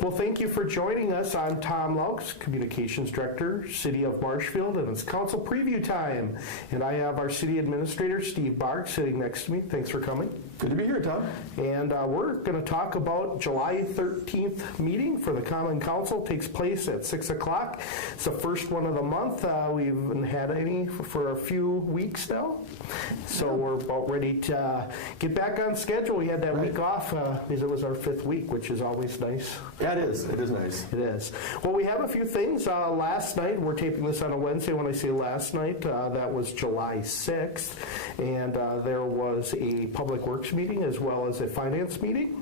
Well, thank you for joining us. I'm Tom Loucks, Communications Director, City of Marshfield, and it's council preview time. And I have our City Administrator, Steve Barg, sitting next to me. Thanks for coming. Good to be here, Tom. And we're going to talk about July 13th meeting for the Common Council. Takes place at 6 o'clock. It's the first one of the month. We haven't had any for a few weeks now. So we're about ready to get back on schedule. We had that week off because it was our 5th week, which is always nice. Yeah, it is. It is nice. It is. Well, we have a few things. Last night, we're taping this on a Wednesday. When I say last night, that was July 6th. And there was a Public Works meeting as well as a Finance meeting.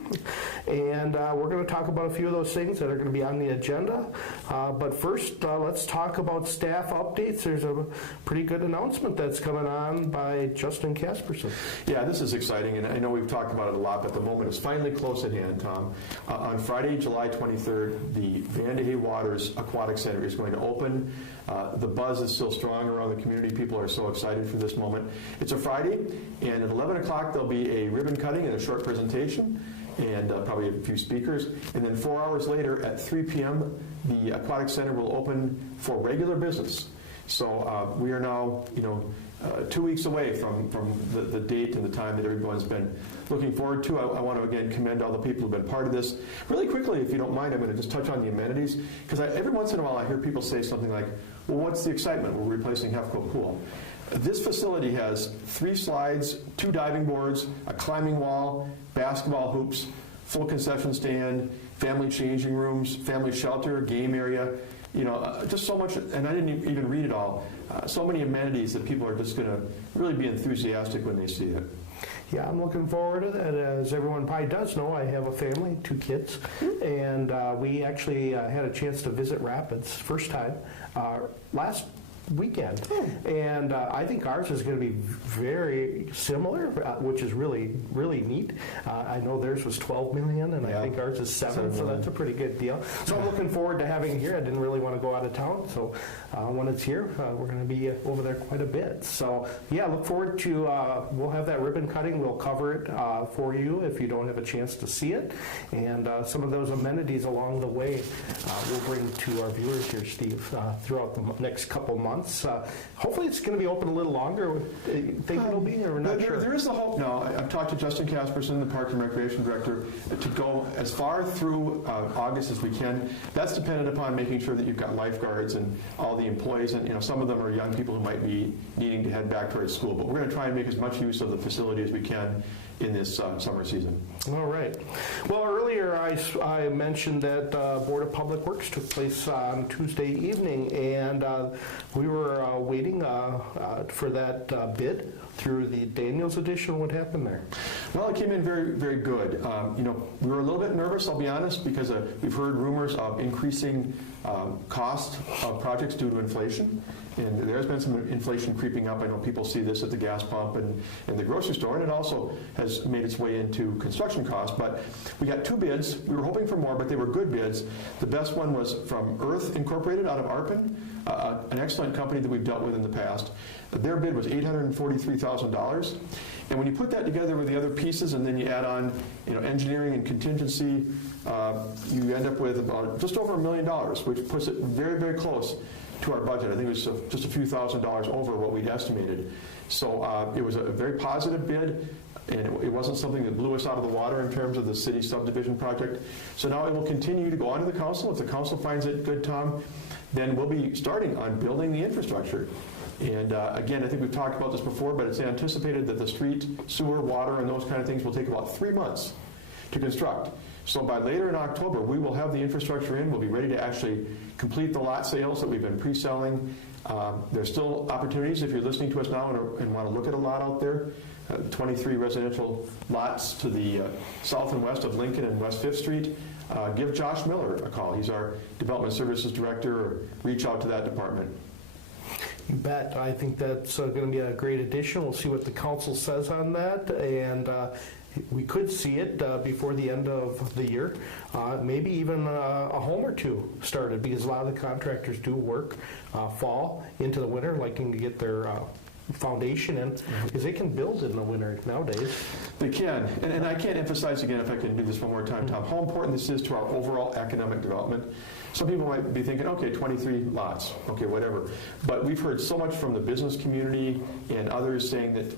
And we're going to talk about a few of those things that are going to be on the agenda. But first, let's talk about staff updates. There's a pretty good announcement that's coming on by Justin Casperson. Yeah, this is exciting, and I know we've talked about it a lot, but the moment is finally close at hand, Tom. On Friday, July 23rd, the Vandehey Waters Aquatic Center is going to open. The buzz is still strong around the community. People are so excited for this moment. It's a Friday, and at 11 o'clock, there'll be a ribbon cutting and a short presentation, and probably a few speakers. And then 4 hours later, at 3 p.m., the Aquatic Center will open for regular business. So we are now, 2 weeks away from the date and the time that everyone's been looking forward to. I want to again commend all the people who've been part of this. Really quickly, if you don't mind, I'm going to just touch on the amenities, because every once in a while I hear people say something like, well, what's the excitement? We're replacing Hefco Pool. This facility has 3 slides, 2 diving boards, a climbing wall, basketball hoops, full concession stand, family changing rooms, family shelter, game area, just so much, and I didn't even read it all, so many amenities that people are just going to really be enthusiastic when they see it. Yeah, I'm looking forward to that. As everyone probably does know, I have a family, 2 kids, and we actually had a chance to visit Rapids, first time, last weekend. And I think ours is going to be very similar, which is really, really neat. I know theirs was 12 million, and I think ours is 7, so that's a pretty good deal. So I'm looking forward to having it here. I didn't really want to go out of town, so when it's here, we're going to be over there quite a bit. So yeah, look forward to, we'll have that ribbon cutting. We'll cover it for you if you don't have a chance to see it. And some of those amenities along the way we'll bring to our viewers here, Steve, throughout the next couple months. Hopefully it's going to be open a little longer. Think it'll be, or not sure? There is the hope now. I've talked to Justin Casperson, the Parks and Recreation Director, to go as far through August as we can. That's dependent upon making sure that you've got lifeguards and all the employees, and some of them are young people who might be needing to head back towards school. But we're going to try and make as much use of the facility as we can in this summer season. All right. Well, earlier I mentioned that Board of Public Works took place on Tuesday evening, and we were waiting for that bid through the Daniels edition. What happened there? Well, it came in very, very good. We were a little bit nervous, I'll be honest, because we've heard rumors of increasing cost of projects due to inflation. And there's been some inflation creeping up. I know people see this at the gas pump and the grocery store, and it also has made its way into construction costs. But we got 2 bids. We were hoping for more, but they were good bids. The best one was from Earth Incorporated out of Arpin, an excellent company that we've dealt with in the past. Their bid was $843,000. And when you put that together with the other pieces, and then you add on, engineering and contingency, you end up with about just over $1 million, which puts it very, very close to our budget. I think it was just a few $1,000s over what we'd estimated. So it was a very positive bid, and it wasn't something that blew us out of the water in terms of the city subdivision project. So now it will continue to go on to the council. If the council finds it good, Tom, then we'll be starting on building the infrastructure. And again, I think we've talked about this before, but it's anticipated that the street, sewer, water, and those kind of things will take about 3 months to construct. So by later in October, we will have the infrastructure in. We'll be ready to actually complete the lot sales that we've been pre-selling. There's still opportunities if you're listening to us now and want to look at a lot out there. 23 residential lots to the south and west of Lincoln and West 5th Street. Give Josh Miller a call. He's our Development Services Director, or reach out to that department. You bet. I think that's going to be a great addition. We'll see what the council says on that, and we could see it before the end of the year. Maybe even a home or 2 started, because a lot of the contractors do work fall into the winter, liking to get their foundation in, because they can build in the winter nowadays. They can, and I can't emphasize again, if I can do this one more time, Tom, how important this is to our overall economic development. Some people might be thinking, okay, 23 lots, okay, whatever. But we've heard so much from the business community and others saying that,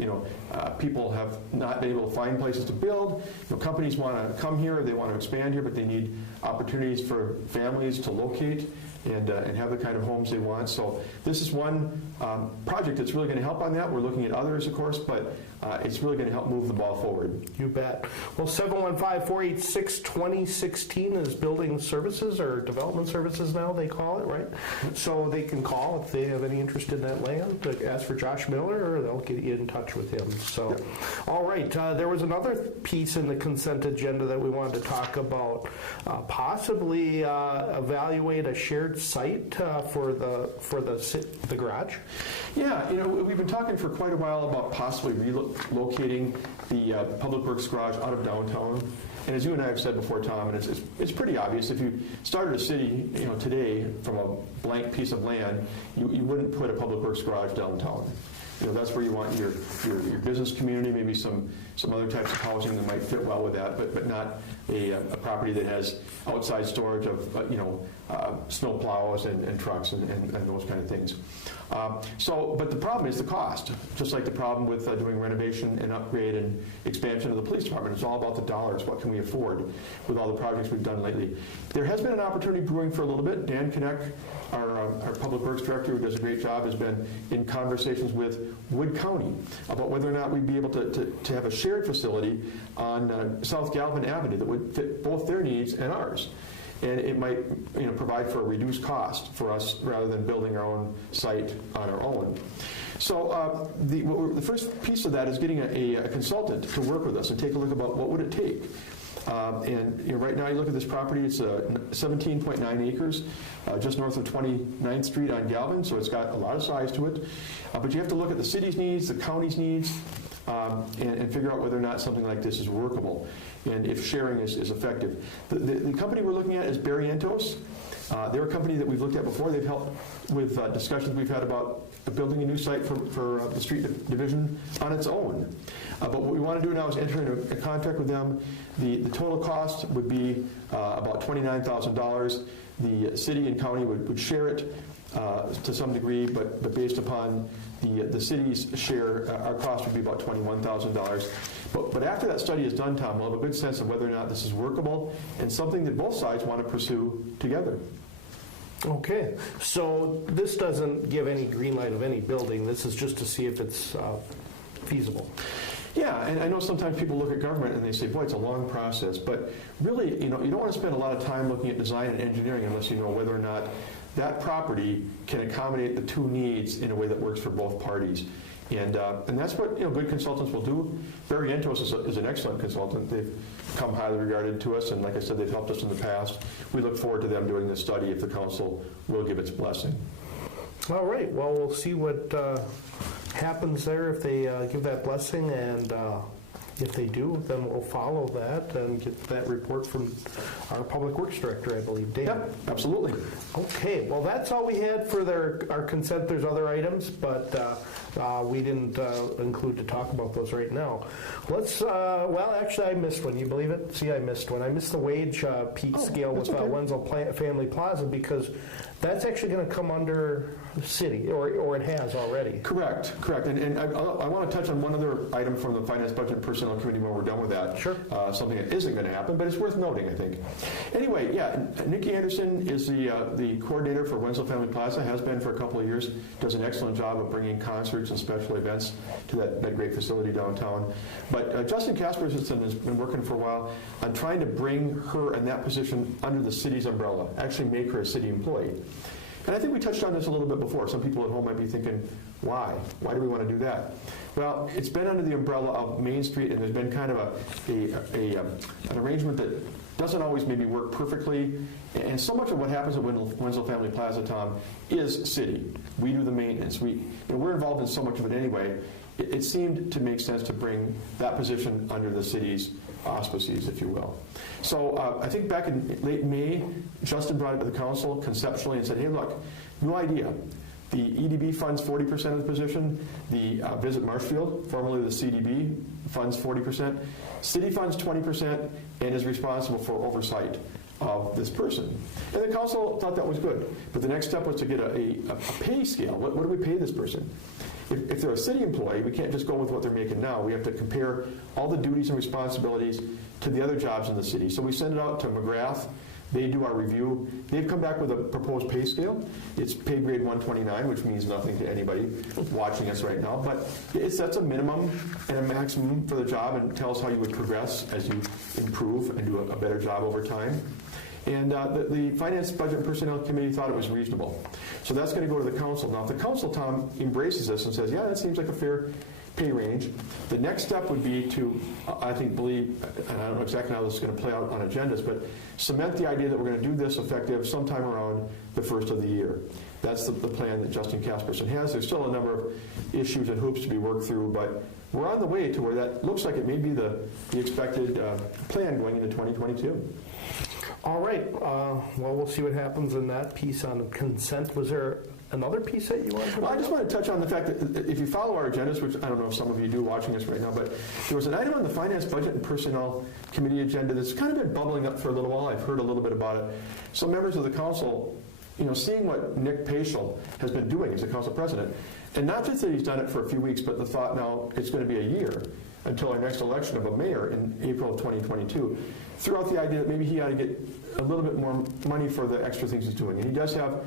people have not been able to find places to build. Companies want to come here, they want to expand here, but they need opportunities for families to locate and have the kind of homes they want. So this is one project that's really going to help on that. We're looking at others, of course, but it's really going to help move the ball forward. You bet. Well, 715-486-2016 is building services or development services now, they call it, right? So they can call if they have any interest in that land to ask for Josh Miller, or they'll get you in touch with him. So, yep. All right. There was another piece in the consent agenda that we wanted to talk about. Possibly evaluate a shared site for the garage. Yeah, we've been talking for quite a while about possibly relocating the Public Works garage out of downtown. And as you and I have said before, Tom, and it's pretty obvious, if you started a city, today from a blank piece of land, you wouldn't put a Public Works garage downtown. That's where you want your business community, maybe some other types of housing that might fit well with that, but not a property that has outside storage of snow plows and trucks and those kind of things. But the problem is the cost, just like the problem with doing renovation and upgrade and expansion of the police department. It's all about the dollars. What can we afford with all the projects we've done lately? There has been an opportunity brewing for a little bit. Dan Kinect, our Public Works Director, who does a great job, has been in conversations with Wood County about whether or not we'd be able to have a shared facility on South Galvin Avenue that would fit both their needs and ours. And it might provide for a reduced cost for us rather than building our own site on our own. So the first piece of that is getting a consultant to work with us and take a look about what would it take. Right now you look at this property, it's 17.9 acres, just north of 29th Street on Galvin, so it's got a lot of size to it. But you have to look at the city's needs, the county's needs, and figure out whether or not something like this is workable and if sharing is effective. The company we're looking at is Barrientos. They're a company that we've looked at before. They've helped with discussions we've had about building a new site for the street division on its own. But what we want to do now is enter into a contract with them. The total cost would be about $29,000. The city and county would share it to some degree, but based upon the city's share, our cost would be about $21,000. But after that study is done, Tom, we'll have a good sense of whether or not this is workable and something that both sides want to pursue together. Okay, so this doesn't give any green light of any building. This is just to see if it's feasible. Yeah, and I know sometimes people look at government and they say, boy, it's a long process. But really, you don't want to spend a lot of time looking at design and engineering unless you know whether or not that property can accommodate the two needs in a way that works for both parties. And that's what good consultants will do. Barrientos is an excellent consultant. They've come highly regarded to us, and like I said, they've helped us in the past. We look forward to them doing this study if the council will give its blessing. All right. Well, we'll see what happens there if they give that blessing, and if they do, then we'll follow that and get that report from our Public Works Director, I believe, Dan. Yep, absolutely. Okay, well, that's all we had for our consent. There's other items, but we didn't include to talk about those right now. Let's, well, actually, I missed one. You believe it? See, I missed one. I missed the wage peak scale with Wenzel Family Plaza, because that's actually going to come under the city, or it has already. Correct. And I want to touch on one other item from the Finance, Budget, and Personnel Committee when we're done with that. Sure. Something that isn't going to happen, but it's worth noting, I think. Anyway, yeah, Nikki Anderson is the coordinator for Wenzel Family Plaza, has been for a couple of years, does an excellent job of bringing concerts and special events to that great facility downtown. But Justin Casperson has been working for a while on trying to bring her in that position under the city's umbrella, actually make her a city employee. And I think we touched on this a little bit before. Some people at home might be thinking, why? Why do we want to do that? Well, it's been under the umbrella of Main Street, and there's been kind of an arrangement that doesn't always maybe work perfectly. And so much of what happens at Wenzel Family Plaza, Tom, is city. We do the maintenance. We're involved in so much of it anyway. It seemed to make sense to bring that position under the city's auspices, if you will. So I think back in late May, Justin brought it to the council conceptually and said, hey, look, new idea. The EDB funds 40% of the position. The Visit Marshfield, formerly the CDB, funds 40%. City funds 20% and is responsible for oversight of this person. And the council thought that was good. But the next step was to get a pay scale. What do we pay this person? If they're a city employee, we can't just go with what they're making now. We have to compare all the duties and responsibilities to the other jobs in the city. So we send it out to McGrath. They do our review. They've come back with a proposed pay scale. It's pay grade 129, which means nothing to anybody watching us right now. But it sets a minimum and a maximum for the job and tells how you would progress as you improve and do a better job over time. And the Finance, Budget, and Personnel Committee thought it was reasonable. So that's going to go to the council. Now, if the council, Tom, embraces this and says, yeah, that seems like a fair pay range, the next step would be to, I think, believe, and I don't know exactly how this is going to play out on agendas, but cement the idea that we're going to do this effective sometime around the first of the year. That's the plan that Justin Casperson has. There's still a number of issues and hoops to be worked through, but we're on the way to where that looks like it may be the expected plan going into 2022. All right. Well, we'll see what happens in that piece on consent. Was there another piece that you wanted to Well, I just want to touch on the fact that if you follow our agendas, which I don't know if some of you do watching us right now, but there was an item on the Finance, Budget, and Personnel Committee agenda that's kind of been bubbling up for a little while. I've heard a little bit about it. Some members of the council, seeing what Nick Paschal has been doing as the council president, and not just that he's done it for a few weeks, but the thought now it's going to be a year until our next election of a mayor in April of 2022, threw out the idea that maybe he ought to get a little bit more money for the extra things he's doing. And he does have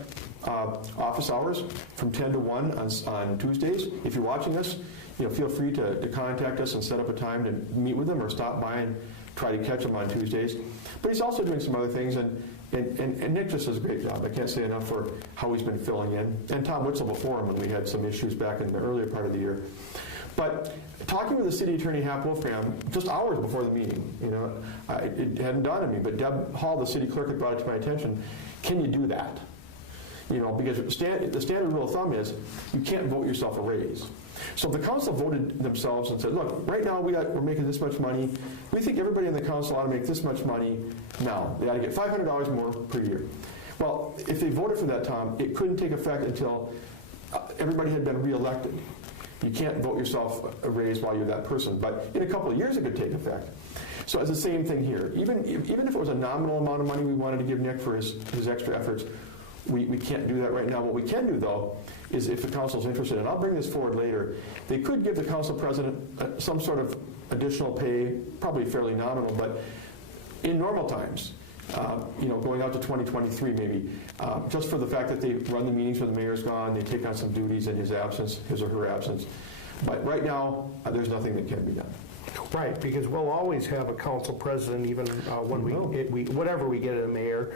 office hours from 10 to 1 on Tuesdays. If you're watching us, feel free to contact us and set up a time to meet with him or stop by and try to catch him on Tuesdays. But he's also doing some other things, and Nick just does a great job. I can't say enough for how he's been filling in. And Tom Witzel before him when we had some issues back in the earlier part of the year. But talking with the city attorney, Hap Wolfram, just hours before the meeting, it hadn't dawned on me, but Deb Hall, the city clerk, had brought it to my attention. Can you do that? Because the standard rule of thumb is you can't vote yourself a raise. So the council voted themselves and said, look, right now we're making this much money. We think everybody in the council ought to make this much money now. They ought to get $500 more per year. Well, if they voted for that, Tom, it couldn't take effect until everybody had been reelected. You can't vote yourself a raise while you're that person, but in a couple of years it could take effect. So it's the same thing here. Even if it was a nominal amount of money we wanted to give Nick for his extra efforts, we can't do that right now. What we can do, though, is if the council's interested, and I'll bring this forward later, they could give the council president some sort of additional pay, probably fairly nominal, but in normal times, going out to 2023 maybe, just for the fact that they run the meetings when the mayor's gone, they take on some duties in his absence, his or her absence. But right now, there's nothing that can be done. Right, because we'll always have a council president, even when whatever we get a mayor.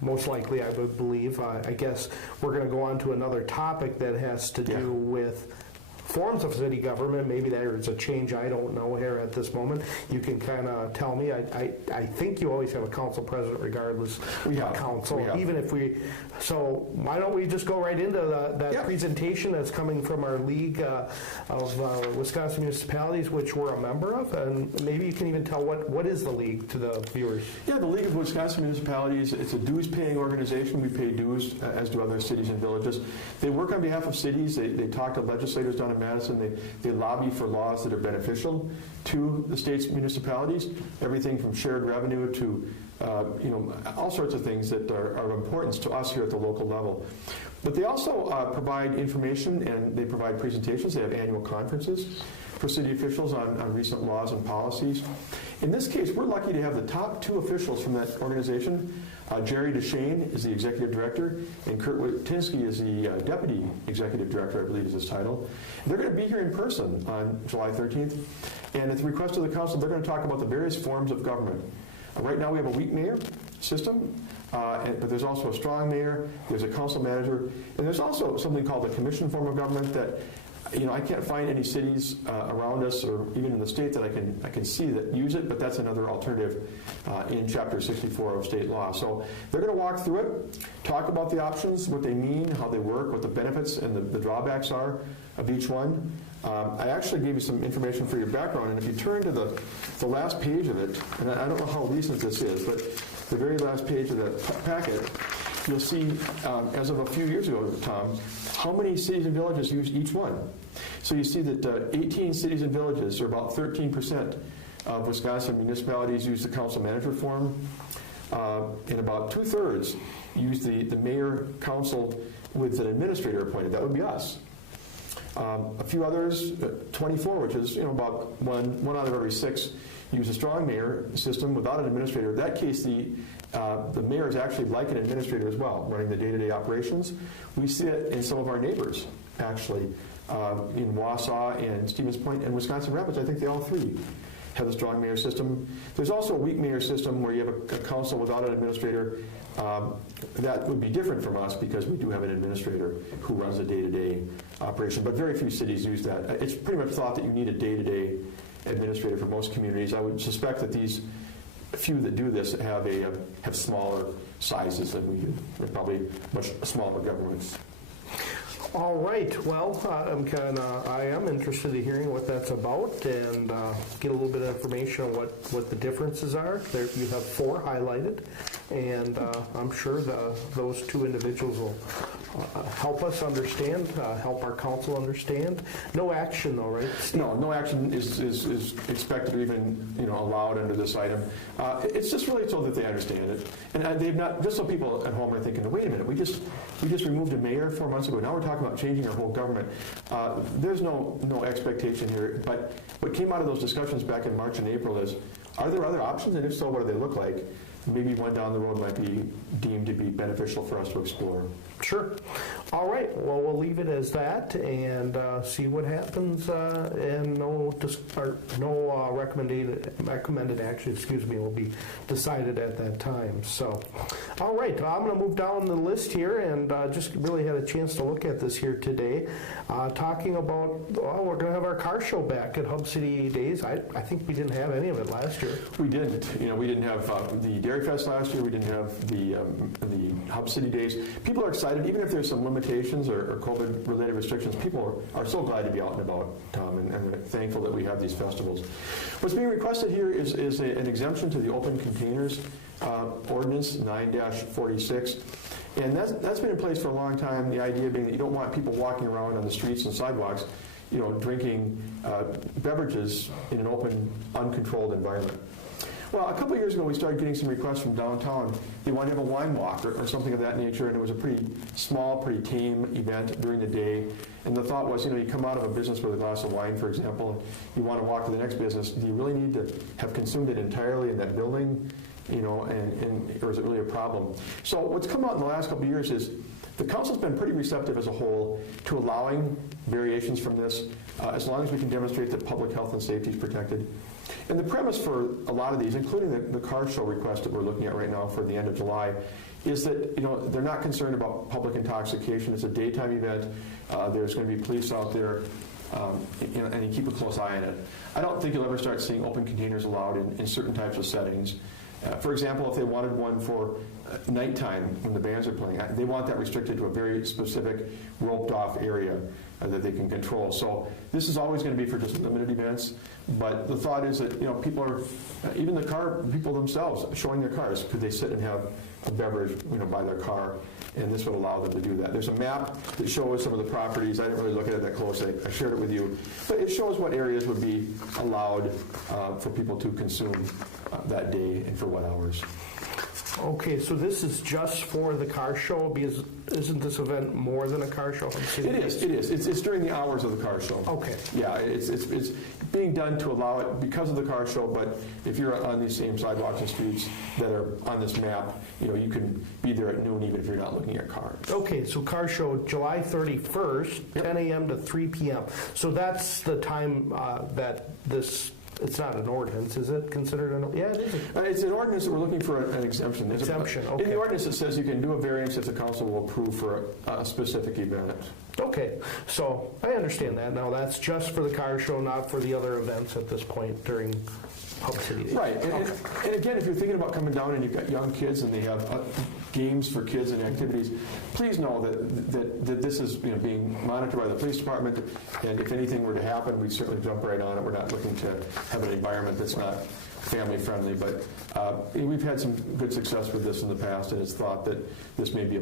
Most likely, I would believe. I guess we're going to go on to another topic that has to do with forms of city government. Maybe there's a change I don't know here at this moment. You can kind of tell me. I think you always have a council president regardless of council. Even if so why don't we just go right into that presentation that's coming from our League of Wisconsin Municipalities, which we're a member of, and maybe you can even tell what is the League to the viewers. Yeah, the League of Wisconsin Municipalities, it's a dues-paying organization. We pay dues, as do other cities and villages. They work on behalf of cities. They talk to legislators down in Madison. They lobby for laws that are beneficial to the state's municipalities, everything from shared revenue to all sorts of things that are of importance to us here at the local level. But they also provide information and they provide presentations. They have annual conferences for city officials on recent laws and policies. In this case, we're lucky to have the top two officials from that organization. Jerry DeShane is the executive director, and Kurt Witinsky is the deputy executive director, I believe is his title. They're going to be here in person on July 13th, and at the request of the council, they're going to talk about the various forms of government. Right now we have a weak mayor system, but there's also a strong mayor, there's a council manager, and there's also something called the commission form of government that I can't find any cities around us or even in the state that I can see that use it, but that's another alternative in Chapter 64 of state law. So they're going to walk through it, talk about the options, what they mean, how they work, what the benefits and the drawbacks are of each one. I actually gave you some information for your background, and if you turn to the last page of it, and I don't know how recent this is, but the very last page of the packet, you'll see, as of a few years ago, Tom, how many cities and villages use each one. So you see that 18 cities and villages, or about 13% of Wisconsin municipalities, use the council manager form, and about 2/3 use the mayor council with an administrator appointed. That would be us. A few others, 24, which is about one out of every 6, use a strong mayor system without an administrator. In that case, the mayor is actually like an administrator as well, running the day-to-day operations. We see it in some of our neighbors, actually, in Wausau and Stevens Point and Wisconsin Rapids. I think they all 3 have a strong mayor system. There's also a weak mayor system where you have a council without an administrator. That would be different from us because we do have an administrator who runs the day-to-day operation, but very few cities use that. It's pretty much thought that you need a day-to-day administrator for most communities. I would suspect that these few that do this have smaller sizes than we do. They're probably much smaller governments. All right. Well, I am interested in hearing what that's about and get a little bit of information on what the differences are. There, you have 4 highlighted, and I'm sure those 2 individuals will help us understand, help our council understand. No action, though, right, Steve? No action is expected or even allowed under this item. It's just really so that they understand it, and they've not. Just so people at home are thinking, wait a minute, we just removed a mayor 4 months ago. Now we're talking about changing our whole government. There's no expectation here. But what came out of those discussions back in March and April is, are there other options, and if so, what do they look like? Maybe one down the road might be deemed to be beneficial for us to explore. Sure. All right. Well, we'll leave it as that and see what happens. And no recommended action, will be decided at that time. So, all right. I'm going to move down the list here and just really had a chance to look at this here today. Talking about, we're going to have our car show back at Hub City Days. I think we didn't have any of it last year. We didn't. We didn't have the Dairy Fest last year. We didn't have the Hub City Days. People are excited, even if there's some limitations or COVID-related restrictions. People are so glad to be out and about, Tom, and they're thankful that we have these festivals. What's being requested here is an exemption to the open containers ordinance 9-46. And that's been in place for a long time, the idea being that you don't want people walking around on the streets and sidewalks, drinking beverages in an open, uncontrolled environment. Well, a couple of years ago, we started getting some requests from downtown. They wanted to have a wine walk or something of that nature, and it was a pretty small, pretty tame event during the day. And the thought was, you come out of a business with a glass of wine, for example, and you want to walk to the next business. Do you really need to have consumed it entirely in that building, or is it really a problem? So what's come out in the last couple of years is the council's been pretty receptive as a whole to allowing variations from this, as long as we can demonstrate that public health and safety is protected. And the premise for a lot of these, including the car show request that we're looking at right now for the end of July, is that they're not concerned about public intoxication. It's a daytime event. There's going to be police out there, and you keep a close eye on it. I don't think you'll ever start seeing open containers allowed in certain types of settings. For example, if they wanted one for nighttime when the bands are playing, they want that restricted to a very specific roped-off area that they can control. So this is always going to be for just limited events. But the thought is that people are, even the car people themselves, showing their cars. Could they sit and have a beverage, by their car? And this would allow them to do that. There's a map that shows some of the properties. I didn't really look at it that closely. I shared it with you. But it shows what areas would be allowed for people to consume that day and for what hours. Okay, so this is just for the car show, because isn't this event more than a car show? It is. It's during the hours of the car show. Okay. Yeah, it's being done to allow it because of the car show, but if you're on these same sidewalks and streets that are on this map, you can be there at noon even if you're not looking at cars. Okay, so car show July 31st, yep. 10 a.m. to 3 p.m. So that's the time that this... It's not an ordinance, is it considered an ordinance? Yeah, it is. It's an ordinance that we're looking for an exemption. Okay. In the ordinance, it says you can do a variance if the council will approve for a specific event. Okay, so I understand that. Now, that's just for the car show, not for the other events at this point during Hub City Days. Right, and again, if you're thinking about coming down and you've got young kids and they have games for kids and activities, please know that this is being monitored by the police department, and if anything were to happen, we'd certainly jump right on it. We're not looking to have an environment that's not family friendly. But we've had some good success with this in the past, and it's thought that this may be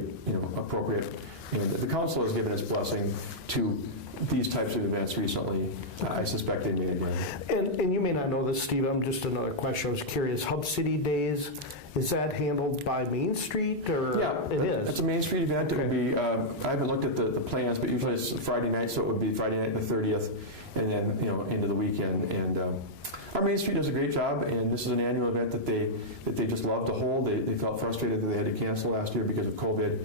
appropriate. The council has given its blessing to these types of events recently. I suspect they may again. And you may not know this, Steve, just another question. I was curious, Hub City Days, is that handled by Main Street, or? Yeah, it is. It's a Main Street event. Okay. It would be, I haven't looked at the plans, but usually it's Friday night, so it would be Friday night the 30th, and then, into the weekend. And our Main Street does a great job, and this is an annual event that they just love to hold. They felt frustrated that they had to cancel last year because of COVID,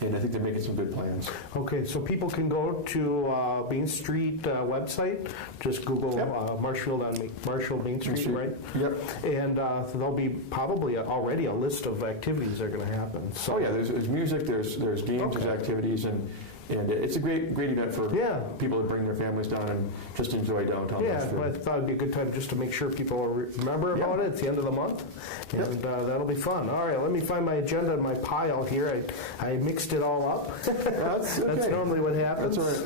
and I think they're making some good plans. Okay, so people can go to Main Street website, just Google Marshfield on Marshfield Main Street, right? Yep. And there'll be probably already a list of activities that are going to happen. So. Oh yeah, there's music, there's games, there's activities, and it's a great event for people to bring their families down and just enjoy downtown. Yeah, but I thought it'd be a good time just to make sure people remember about it. It's the end of the month, and that'll be fun. All right, let me find my agenda in my pile here. I mixed it all up. That's normally what happens. That's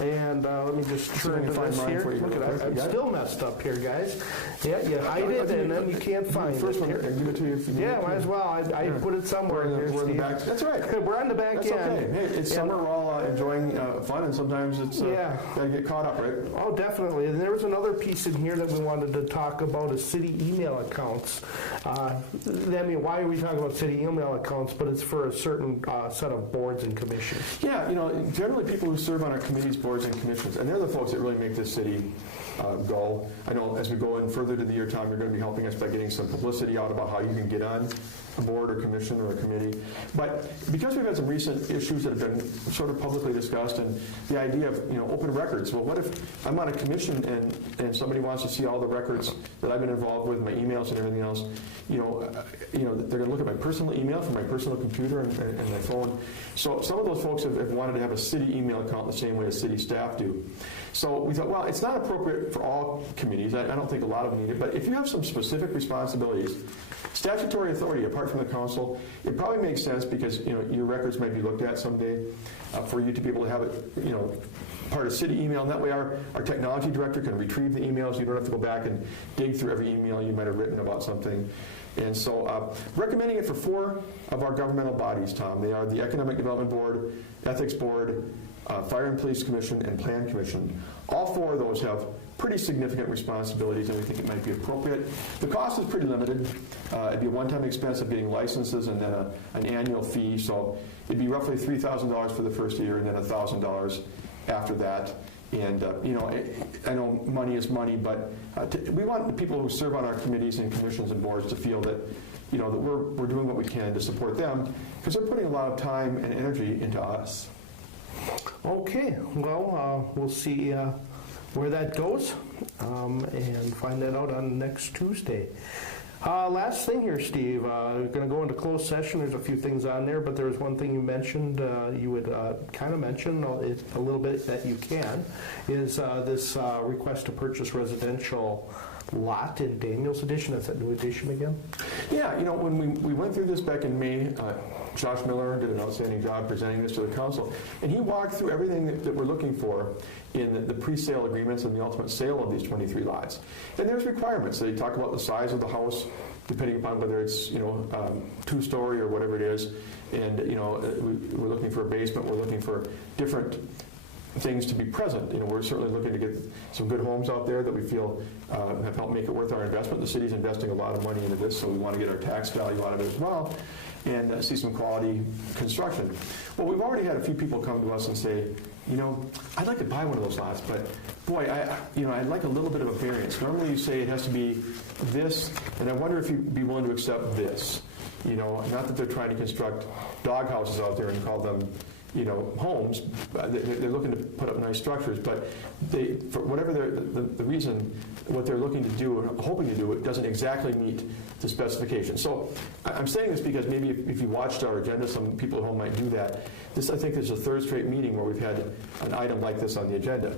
all right. And let me just turn to this here. Look at I'm still messed up here, guys. Yeah, you hide it, and then you can't find it. First one, give it to you. Yeah, might as well. I put it somewhere here, we're in Steve. the back. That's all right. We're on the back That's okay. Hey, it's summer. We're all enjoying fun, and sometimes it's gotta get caught up, right? Oh, definitely. And there was another piece in here that we wanted to talk about is city email accounts. I mean, why are we talking about city email accounts? But it's for a certain set of boards and commissions. Yeah, generally people who serve on our committees, boards, and commissions, and they're the folks that really make this city go. I know as we go in further to the year, Tom, you're going to be helping us by getting some publicity out about how you can get on a board or commission or a committee. But because we've had some recent issues that have been sort of publicly discussed, and the idea of open records. Well, what if I'm on a commission and somebody wants to see all the records that I've been involved with, my emails and everything else? They're going to look at my personal email from my personal computer and my phone. So some of those folks have wanted to have a city email account the same way as city staff do. So we thought, well, it's not appropriate for all committees. I don't think a lot of them need it. But if you have some specific responsibilities, statutory authority apart from the council, it probably makes sense because your records might be looked at someday for you to be able to have it, part of city email. And that way our technology director can retrieve the emails. You don't have to go back and dig through every email you might have written about something. And so recommending it for 4 of our governmental bodies, Tom. They are the Economic Development Board, Ethics Board, Fire and Police Commission, and Plan Commission. All 4 of those have pretty significant responsibilities, and we think it might be appropriate. The cost is pretty limited. It'd be a one-time expense of getting licenses and then an annual fee. So it'd be roughly $3,000 for the first year and then $1,000 after that. And, I know money is money, but we want the people who serve on our committees and commissions and boards to feel that, that we're doing what we can to support them because they're putting a lot of time and energy into us. Okay, well, we'll see where that goes and find that out on next Tuesday. Last thing here, Steve. We're going to go into closed session. There's a few things on there, but there was one thing you mentioned, you would kind of mention a little bit that you can, is this request to purchase residential lot in Daniel's edition. That's that new edition again? Yeah, when we went through this back in May, Josh Miller did an outstanding job presenting this to the council, and he walked through everything that we're looking for in the pre-sale agreements and the ultimate sale of these 23 lots. And there's requirements. They talk about the size of the house, depending upon whether it's 2-story or whatever it is, and we're looking for a basement. We're looking for different things to be present. We're certainly looking to get some good homes out there that we feel have helped make it worth our investment. The city's investing a lot of money into this, so we want to get our tax value out of it as well and see some quality construction. Well, we've already had a few people come to us and say, I'd like to buy one of those lots, but boy, I'd like a little bit of a variance. Normally you say it has to be this, and I wonder if you'd be willing to accept this. Not that they're trying to construct dog houses out there and call them homes. They're looking to put up nice structures, but for whatever the reason, what they're looking to do or hoping to do, it doesn't exactly meet the specifications. So I'm saying this because maybe if you watched our agenda, some people at home might do that. This, I think, is the 3rd straight meeting where we've had an item like this on the agenda,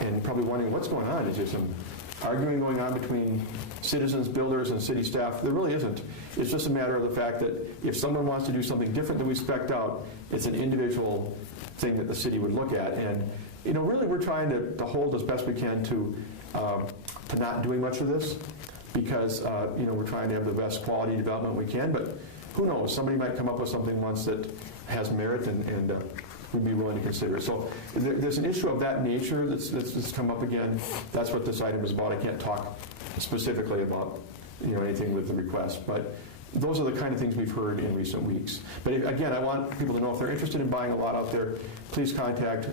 and probably wondering what's going on. Is there some arguing going on between citizens, builders, and city staff? There really isn't. It's just a matter of the fact that if someone wants to do something different than we spec'd out, it's an individual thing that the city would look at. And really we're trying to hold as best we can to not doing much of this. because we're trying to have the best quality development we can, but who knows, somebody might come up with something once that has merit and we'd be willing to consider it. So there's an issue of that nature that's come up again. That's what this item is about. I can't talk specifically about anything with the request, but those are the kind of things we've heard in recent weeks. But again, I want people to know if they're interested in buying a lot out there, please contact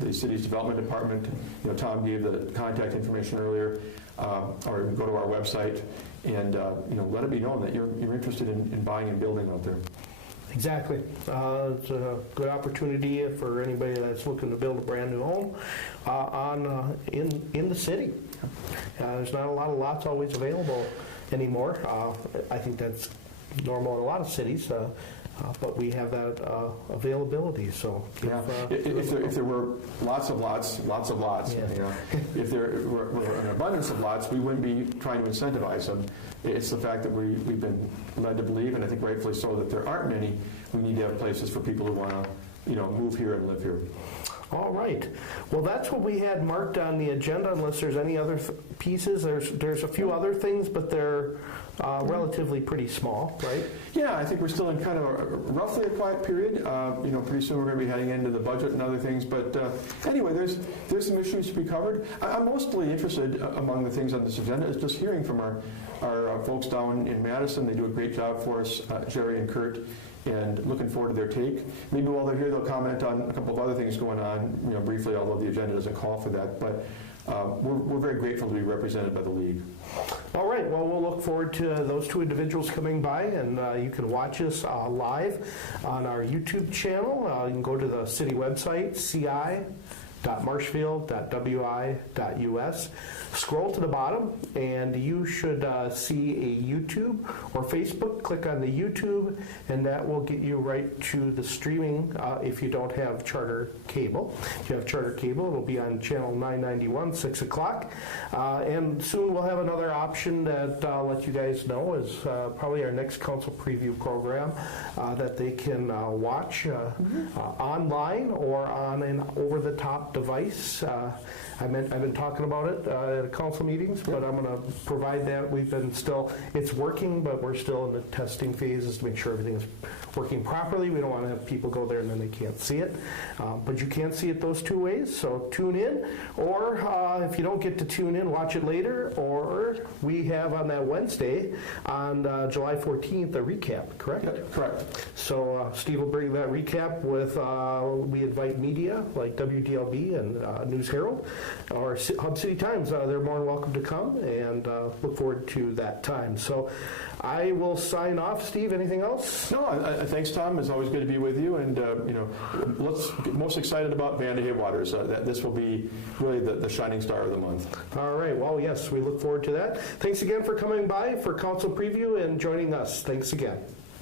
the city's development department. Tom gave the contact information earlier, or go to our website and let it be known that you're interested in buying and building out there. Exactly. It's a good opportunity for anybody that's looking to build a brand new home in the city. There's not a lot of lots always available anymore. I think that's normal in a lot of cities, but we have that availability. So if there were lots of lots, yeah. If there were an abundance of lots, we wouldn't be trying to incentivize them. It's the fact that we've been led to believe, and I think rightfully so, that there aren't many. We need to have places for people who want to move here and live here. All right. Well, that's what we had marked on the agenda, unless there's any other pieces. There's a few other things, but they're relatively pretty small, right? Yeah, I think we're still in kind of roughly a quiet period. Pretty soon we're going to be heading into the budget and other things. But anyway, there's some issues to be covered. I'm mostly interested among the things on this agenda is just hearing from our folks down in Madison. They do a great job for us, Jerry and Kurt, and looking forward to their take. Maybe while they're here, they'll comment on a couple of other things going on, briefly, although the agenda doesn't call for that. But we're very grateful to be represented by the League. All right. Well, we'll look forward to those two individuals coming by, and you can watch us live on our YouTube channel. You can go to the city website, ci.marshfield.wi.us. Scroll to the bottom, and you should see a YouTube or Facebook. Click on the YouTube, and that will get you right to the streaming if you don't have charter cable. If you have charter cable, it'll be on channel 991, 6 o'clock. And soon we'll have another option that I'll let you guys know is probably our next council preview program that they can watch online or on an over-the-top device. I've been talking about it at council meetings, but I'm going to provide that. It's working, but we're still in the testing phases to make sure everything is working properly. We don't want to have people go there and then they can't see it. But you can see it those two ways, so tune in. Or if you don't get to tune in, watch it later. Or we have on that Wednesday, on July 14th, a recap, correct? Yep, correct. So Steve will bring that recap with, we invite media like WDLB and News Herald or Hub City Times. They're more than welcome to come, and look forward to that time. So I will sign off. Steve, anything else? No, thanks, Tom. It's always good to be with you. And, let's get most excited about Vandehey Waters. This will be really the shining star of the month. All right. Well, yes, we look forward to that. Thanks again for coming by for Council Preview and joining us. Thanks again.